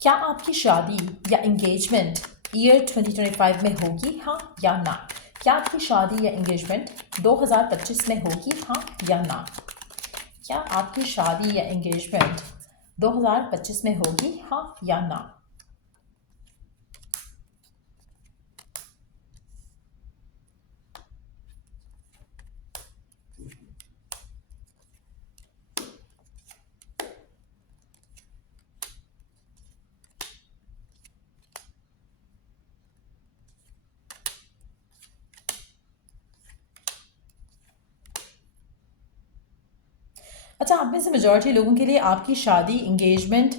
क्या आपकी शादी या एंगेजमेंट ईयर 2025 में होगी, हाँ या ना? क्या आपकी शादी या एंगेजमेंट 2025 में होगी, हाँ या ना? क्या आपकी शादी या एंगेजमेंट 2025 में होगी, हाँ या ना? अच्छा, आप में से मेजॉरिटी लोगों के लिए आपकी शादी इंगेजमेंट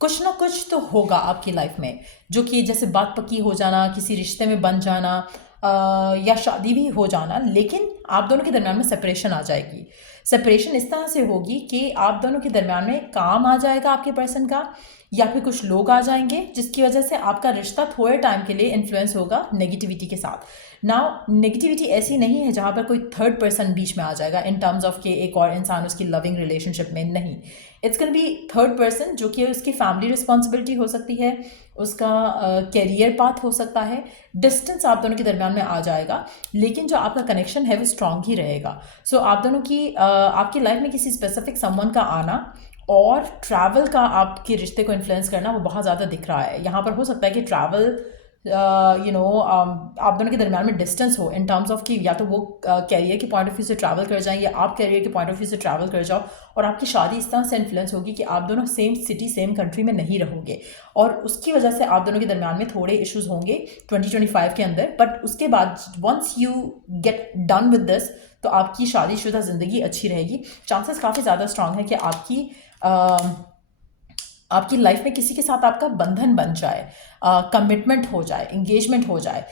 कुछ ना कुछ तो होगा आपकी लाइफ में, जो कि जैसे बात पक्की हो जाना, किसी रिश्ते में बन जाना, या शादी भी हो जाना, लेकिन आप दोनों के दरम्यान में सेपरेशन आ जाएगी। सेपरेशन इस तरह से होगी कि आप दोनों के दरम्यान में काम आ जाएगा आपके पर्सन का, या फिर कुछ लोग आ जाएंगे जिसकी वजह से आपका रिश्ता थोड़े टाइम के लिए इन्फ्लुएंस होगा नेगेटिविटी के साथ। नाउ नेगेटिविटी ऐसी नहीं है जहाँ पर कोई थर्ड पर्सन बीच में आ जाएगा इन टर्म्स ऑफ कि एक और इंसान उसकी लविंग रिलेशनशिप में, नहीं। It's can be third person जो कि उसकी फैमिली रिस्पॉन्सिबिलिटी हो सकती है, उसका कैरियर पाथ हो सकता है। डिस्टेंस आप दोनों के दरमियान में आ जाएगा, लेकिन जो आपका कनेक्शन है वो स्ट्रांग ही रहेगा। सो आप दोनों की आपकी लाइफ में किसी स्पेसिफिक समवन का आना और ट्रैवल का आपके रिश्ते को इन्फ्लुएंस करना वो बहुत ज़्यादा दिख रहा है। यहाँ पर हो सकता है कि ट्रैवल आप दोनों के दरमियान में डिस्टेंस हो इन टर्म्स ऑफ कि या तो वो कैरियर के पॉइंट ऑफ व्यू से ट्रैवल कर जाएं या आप कैरियर के पॉइंट ऑफ व्यू से ट्रैवल कर जाओ, और आपकी शादी इस तरह से इन्फ्लुएंस होगी कि आप दोनों सेम सिटी सेम कंट्री में नहीं रहोगे, और उसकी वजह से आप दोनों के दरमियान में थोड़े इश्यूज होंगे 2025 के अंदर। बट उसके बाद once you get done with this, तो आपकी शादीशुदा ज़िंदगी अच्छी रहेगी। चांसेस काफ़ी ज़्यादा स्ट्रांग है कि आपकी लाइफ में किसी के साथ आपका बंधन बन जाए, कमिटमेंट हो जाए, इंगेजमेंट हो जाए,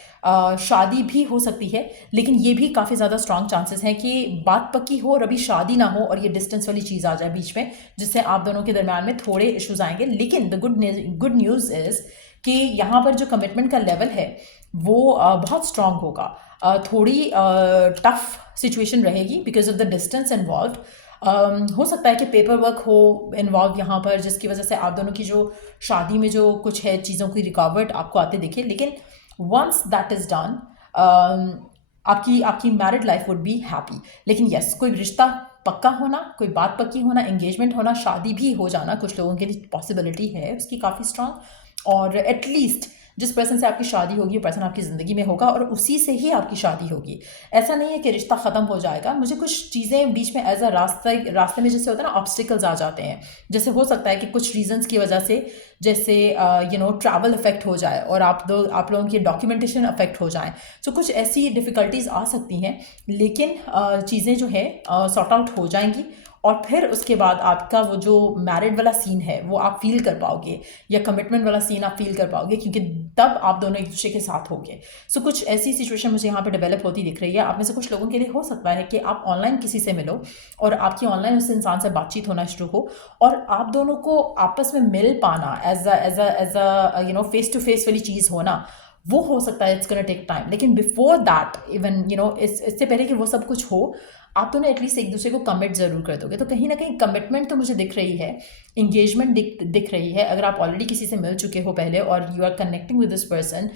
शादी भी हो सकती है। लेकिन ये भी काफ़ी ज़्यादा स्ट्रांग चांसेस हैं कि बात पक्की हो और अभी शादी ना हो और ये डिस्टेंस वाली चीज़ आ जाए बीच में, जिससे आप दोनों के दरम्यान में थोड़े इश्यूज आएंगे। लेकिन द गुड न्यूज़ इज़ कि यहाँ पर जो कमिटमेंट का लेवल है वो बहुत स्ट्रांग होगा। थोड़ी टफ सिचुएशन रहेगी because of the distance involve. हो सकता है कि पेपर वर्क हो इन्वॉल्व यहाँ पर, जिसकी वजह से आप दोनों की जो शादी में जो कुछ है चीज़ों की रिकॉर्ड आपको आते दिखे। लेकिन वंस दैट इज़ डन, आपकी आपकी married life would be happy. लेकिन यस, कोई रिश्ता पक्का होना, कोई बात पक्की होना, एंगेजमेंट होना, शादी भी हो जाना कुछ लोगों के लिए पॉसिबिलिटी है उसकी काफ़ी स्ट्रांग। और एटलीस्ट जिस पर्सन से आपकी शादी होगी वो पर्सन आपकी ज़िंदगी में होगा और उसी से ही आपकी शादी होगी। ऐसा नहीं है कि रिश्ता ख़त्म हो जाएगा। मुझे कुछ चीज़ें बीच में एज अ रास्ते में जैसे होता है ना, ऑब्स्टिकल्स आ जाते हैं। जैसे हो सकता है कि कुछ रीजंस की वजह से, जैसे ट्रैवल अफेक्ट हो जाए और आप लोगों की डॉक्यूमेंटेशन अफेक्ट हो जाए। सो कुछ ऐसी डिफ़िकल्टीज़ आ सकती हैं, लेकिन चीज़ें जो है सॉर्ट आउट हो जाएंगी। और फिर उसके बाद आपका वो जो मैरिड वाला सीन है वो आप फील कर पाओगे, या कमिटमेंट वाला सीन आप फील कर पाओगे, क्योंकि तब आप दोनों एक दूसरे के साथ होगे। सो कुछ ऐसी सिचुएशन मुझे यहाँ पे डेवलप होती दिख रही है। आप में से कुछ लोगों के लिए हो सकता है कि आप ऑनलाइन किसी से मिलो और आपकी ऑनलाइन उस इंसान से बातचीत होना शुरू हो, और आप दोनों को आपस में मिल पाना as a face to face वाली चीज़ होना, वो हो सकता है इट्स गोना टेक टाइम। लेकिन बिफोर दैट, इवन इससे पहले कि वो सब कुछ हो, आप दोनों एटलीस्ट एक दूसरे को कमिट ज़रूर कर दोगे। तो कहीं ना कहीं कमिटमेंट तो मुझे दिख रही है, इंगेजमेंट दिख रही है। अगर आप ऑलरेडी किसी से मिल चुके हो पहले और you are connecting with this person,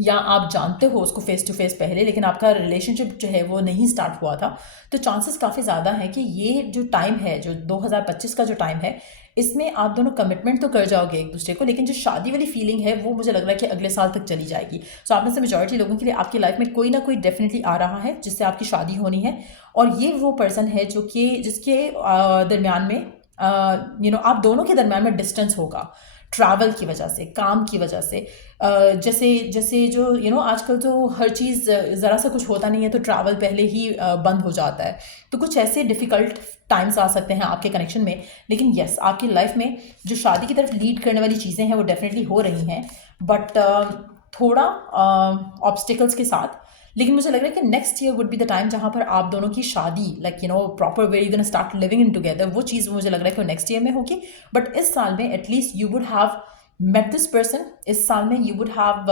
या आप जानते हो उसको फेस टू फेस पहले, लेकिन आपका रिलेशनशिप जो है वो नहीं स्टार्ट हुआ था, तो चांसेस काफ़ी ज़्यादा हैं कि ये जो टाइम है, जो 2025 का जो टाइम है, इसमें आप दोनों कमिटमेंट तो कर जाओगे एक दूसरे को, लेकिन जो शादी वाली फीलिंग है वो मुझे लग रहा है कि अगले साल तक चली जाएगी। सो आप में से मेजॉरिटी लोगों के लिए आपकी लाइफ में कोई ना कोई डेफिनेटली आ रहा है जिससे आपकी शादी होनी है, और ये वो पर्सन है जो कि जिसके दरमियान में आप दोनों के दरमियान में डिस्टेंस होगा, ट्रैवल की वजह से, काम की वजह से। जैसे जैसे जो आजकल तो हर चीज़ ज़रा सा कुछ होता नहीं है तो ट्रैवल पहले ही बंद हो जाता है। तो कुछ ऐसे डिफ़िकल्ट टाइम्स आ सकते हैं आपके कनेक्शन में। लेकिन यस, आपकी लाइफ में जो शादी की तरफ लीड करने वाली चीज़ें हैं वो डेफिनेटली हो रही हैं, बट थोड़ा ऑब्स्टिकल्स के साथ। लेकिन मुझे लग रहा है कि next year would be the time जहाँ पर आप दोनों की शादी proper way you gonna start living in together, वो चीज़ मुझे लग रहा है कि नेक्स्ट ईयर में होगी। बट इस साल में at least you would have met this person, इस साल में you would have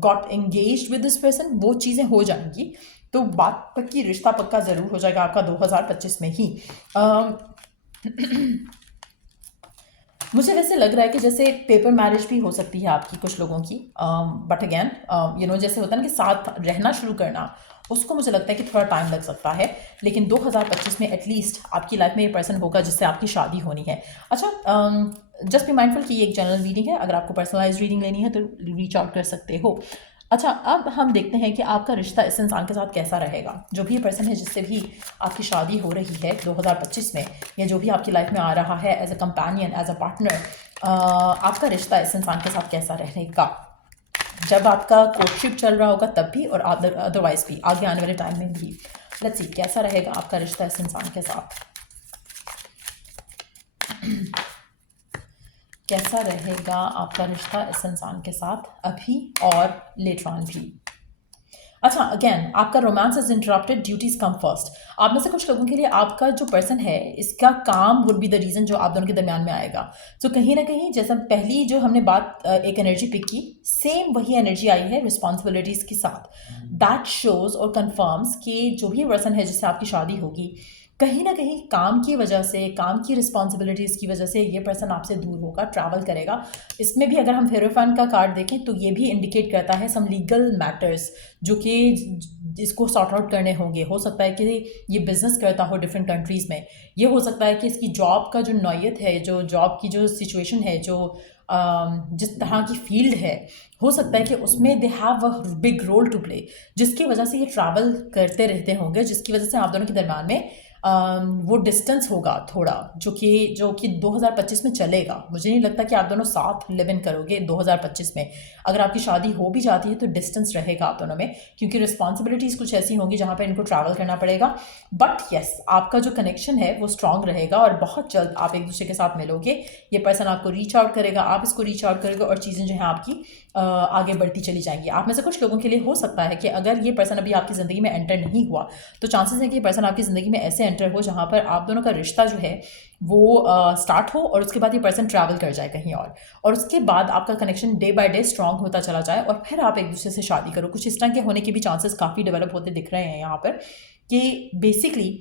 got engaged with this person, वो चीज़ें हो जाएंगी। तो बात पक्की, रिश्ता पक्का ज़रूर हो जाएगा आपका 2025 में ही। मुझे वैसे लग रहा है कि जैसे पेपर मैरिज भी हो सकती है आपकी कुछ लोगों की, बट अगेन जैसे होता है ना कि साथ रहना शुरू करना, उसको मुझे लगता है कि थोड़ा टाइम लग सकता है, लेकिन 2025 में एटलीस्ट आपकी लाइफ में ये पर्सन होगा जिससे आपकी शादी होनी है। अच्छा, जस्ट बी माइंडफुल कि ये एक जनरल रीडिंग है, अगर आपको पर्सनलाइज रीडिंग लेनी है तो रीच आउट कर सकते हो। अच्छा, अब हम देखते हैं कि आपका रिश्ता इस इंसान के साथ कैसा रहेगा, जो भी पर्सन है जिससे भी आपकी शादी हो रही है 2025 में, या जो भी आपकी लाइफ में आ रहा है as a companion, as a partner, आपका रिश्ता इस इंसान के साथ कैसा रहेगा जब आपका कोर्टशिप चल रहा होगा तब भी, और अदरवाइज भी आगे आने वाले टाइम में भी। लेट्स सी कैसा रहेगा आपका रिश्ता इस इंसान के साथ, कैसा रहेगा आपका रिश्ता इस इंसान के साथ अभी और लेटर ऑन भी। अच्छा, अगेन आपका romance is interrupted, duties come first. आप में से कुछ लोगों के लिए आपका जो पर्सन है इसका काम वुड बी द रीजन जो आप दोनों के दरमियान में आएगा। तो कहीं ना कहीं जैसा पहली जो हमने बात एक एनर्जी पिक की, सेम वही एनर्जी आई है रिस्पॉन्सिबिलिटीज के साथ। दैट शोज और कंफर्म्स कि जो भी पर्सन है जिससे आपकी शादी होगी, कहीं ना कहीं काम की वजह से, काम की रिस्पॉन्सिबिलिटीज़ की वजह से ये पर्सन आपसे दूर होगा, ट्रैवल करेगा। इसमें भी अगर हम हेरोफैन का कार्ड देखें तो ये भी इंडिकेट करता है सम लीगल मैटर्स जो कि इसको सॉर्ट आउट करने होंगे। हो सकता है कि ये बिजनेस करता हो डिफरेंट कंट्रीज़ में, ये हो सकता है कि इसकी जॉब का जो नौयत है, जो जॉब की जो सिचुएशन है, जो जिस तरह की फील्ड है, हो सकता है कि उसमें they have a big role to play, जिसकी वजह से ये ट्रैवल करते रहते होंगे, जिसकी वजह से आप दोनों के दरम्यान में वो डिस्टेंस होगा थोड़ा, जो कि 2025 में चलेगा। मुझे नहीं लगता कि आप दोनों साथ लिव इन करोगे 2025 में। अगर आपकी शादी हो भी जाती है तो डिस्टेंस रहेगा आप दोनों में, क्योंकि रिस्पॉन्सिबिलिटीज़ कुछ ऐसी होंगी जहाँ पर इनको ट्रैवल करना पड़ेगा। बट येस, आपका जो कनेक्शन है वो स्ट्रांग रहेगा और बहुत जल्द आप एक दूसरे के साथ मिलोगे। ये पर्सन आपको रीच आउट करेगा, आप इसको रीच आउट करोगे, और चीज़ें जो हैं आपकी आगे बढ़ती चली जाएंगी। आप में से कुछ लोगों के लिए हो सकता है कि अगर ये पर्सन अभी आपकी ज़िंदगी में एंटर नहीं हुआ तो चांसेस है कि ये पर्सन आपकी ज़िंदगी में ऐसे एंटर हो जहाँ पर आप दोनों का रिश्ता जो है वो स्टार्ट हो, और उसके बाद ये पर्सन ट्रैवल कर जाए कहीं और उसके बाद आपका connection day by day strong होता चला जाए, और फिर आप एक दूसरे से शादी करो। कुछ इस तरह के होने के भी चांसेस काफ़ी डेवलप होते दिख रहे हैं यहाँ पर, कि बेसिकली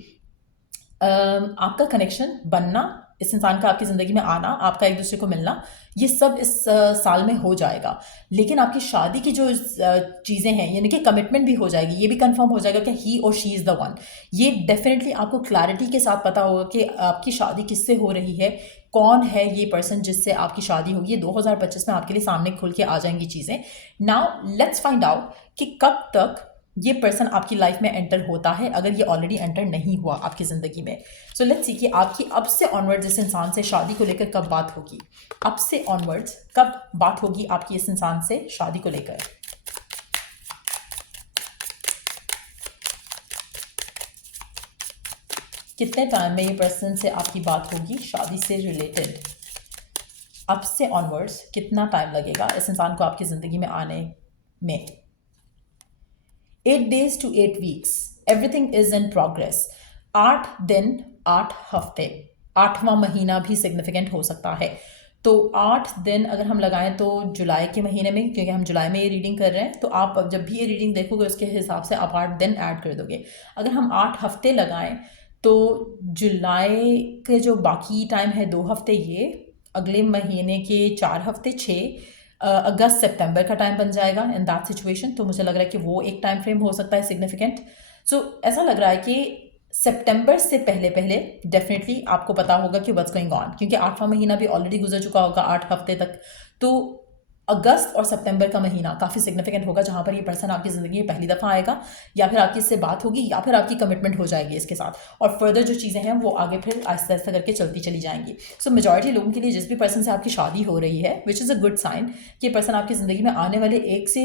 आपका कनेक्शन बनना, इस इंसान का आपकी ज़िंदगी में आना, आपका एक दूसरे को मिलना, ये सब इस साल में हो जाएगा। लेकिन आपकी शादी की जो चीज़ें हैं, यानी कि कमिटमेंट भी हो जाएगी, ये भी कंफर्म हो जाएगा कि ही और शी इज़ द वन। ये डेफिनेटली आपको क्लैरिटी के साथ पता होगा कि आपकी शादी किससे हो रही है, कौन है ये पर्सन जिससे आपकी शादी होगी। 2025 में आपके लिए सामने खुल के आ जाएंगी चीज़ें। नाउ लेट्स फाइंड आउट कि कब तक ये पर्सन आपकी लाइफ में एंटर होता है, अगर ये ऑलरेडी एंटर नहीं हुआ आपकी ज़िंदगी में। सो लेट्स सी कि आपकी अब से ऑनवर्ड्स इस इंसान से शादी को लेकर कब बात होगी। अब से ऑनवर्ड्स कब बात होगी आपकी इस इंसान से शादी को लेकर। कितने टाइम में ये पर्सन से आपकी बात होगी शादी से रिलेटेड। अब से ऑनवर्ड्स कितना टाइम लगेगा इस इंसान को आपकी ज़िंदगी में आने में। 8 days to 8 weeks, everything is in progress। 8 दिन 8 हफ्ते, 8वां महीना भी सिग्निफिकेंट हो सकता है। तो 8 दिन अगर हम लगाएं तो जुलाई के महीने में, क्योंकि हम जुलाई में ये रीडिंग कर रहे हैं, तो आप अब जब भी ये रीडिंग देखोगे उसके हिसाब से आप 8 दिन ऐड कर दोगे। अगर हम 8 हफ्ते लगाएं तो जुलाई के जो बाकी टाइम है 2 हफ्ते, ये अगले महीने के 4 हफ्ते, 6 अगस्त सितंबर का टाइम बन जाएगा इन दैट सिचुएशन। तो मुझे लग रहा है कि वो एक टाइम फ्रेम हो सकता है सिग्निफिकेंट। सो ऐसा लग रहा है कि सितंबर से पहले पहले डेफिनेटली आपको पता होगा कि व्हाट्स गोइंग ऑन, क्योंकि 8वां महीना भी ऑलरेडी गुजर चुका होगा 8 हफ्ते तक। तो अगस्त और सितंबर का महीना काफ़ी सिग्निफिकेंट होगा, जहाँ पर ये पर्सन आपकी ज़िंदगी में पहली दफ़ा आएगा, या फिर आपकी इससे बात होगी, या फिर आपकी कमिटमेंट हो जाएगी इसके साथ, और फर्दर जो चीज़ें हैं वो आगे फिर आहिस्ता आहिस्ता करके चलती चली जाएंगी। सो मेजॉरिटी लोगों के लिए जिस भी पर्सन से आपकी शादी हो रही है, which is a good sign कि पर्सन आपकी ज़िंदगी में आने वाले 1 से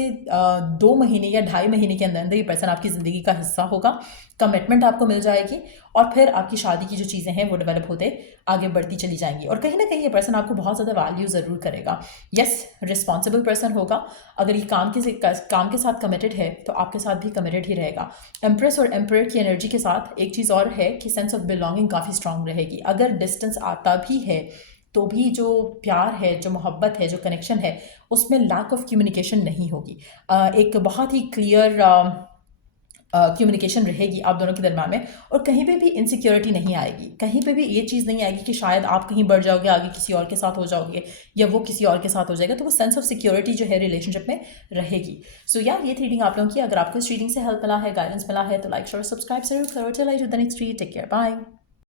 2 महीने या 2.5 महीने के अंदर अंदर ये पर्सन आपकी ज़िंदगी का हिस्सा होगा, कमिटमेंट आपको मिल जाएगी, और फिर आपकी शादी की जो चीज़ें हैं वो डेवलप होते आगे बढ़ती चली जाएंगी। और कहीं ना कहीं ये पर्सन आपको बहुत ज़्यादा वैल्यू ज़रूर करेगा। यस, रिस्पॉन्सिबल पर्सन होगा। अगर ये काम के साथ कमिटेड है तो आपके साथ भी कमिटेड ही रहेगा। एम्प्रेस और एम्परर की एनर्जी के साथ एक चीज़ और है कि सेंस ऑफ बिलोंगिंग काफ़ी स्ट्रांग रहेगी। अगर डिस्टेंस आता भी है तो भी जो प्यार है, जो मोहब्बत है, जो कनेक्शन है, उसमें लैक ऑफ कम्युनिकेशन नहीं होगी। एक बहुत ही क्लियर कम्युनिकेशन रहेगी आप दोनों के दरम्यान में, और कहीं पे भी इनसिक्योरिटी नहीं आएगी, कहीं पे भी ये चीज़ नहीं आएगी कि शायद आप कहीं बढ़ जाओगे, आगे किसी और के साथ हो जाओगे या वो किसी और के साथ हो जाएगा, तो वो सेंस ऑफ सिक्योरिटी जो है रिलेशनशिप में रहेगी। सो यार ये थी रीडिंग आप लोगों की। अगर आपको इस रीडिंग से हेल्प मिला है, गाइडेंस मिला है, तो लाइक शेयर सब्सक्राइब जरूर करो। Till I do the next read, take care, bye.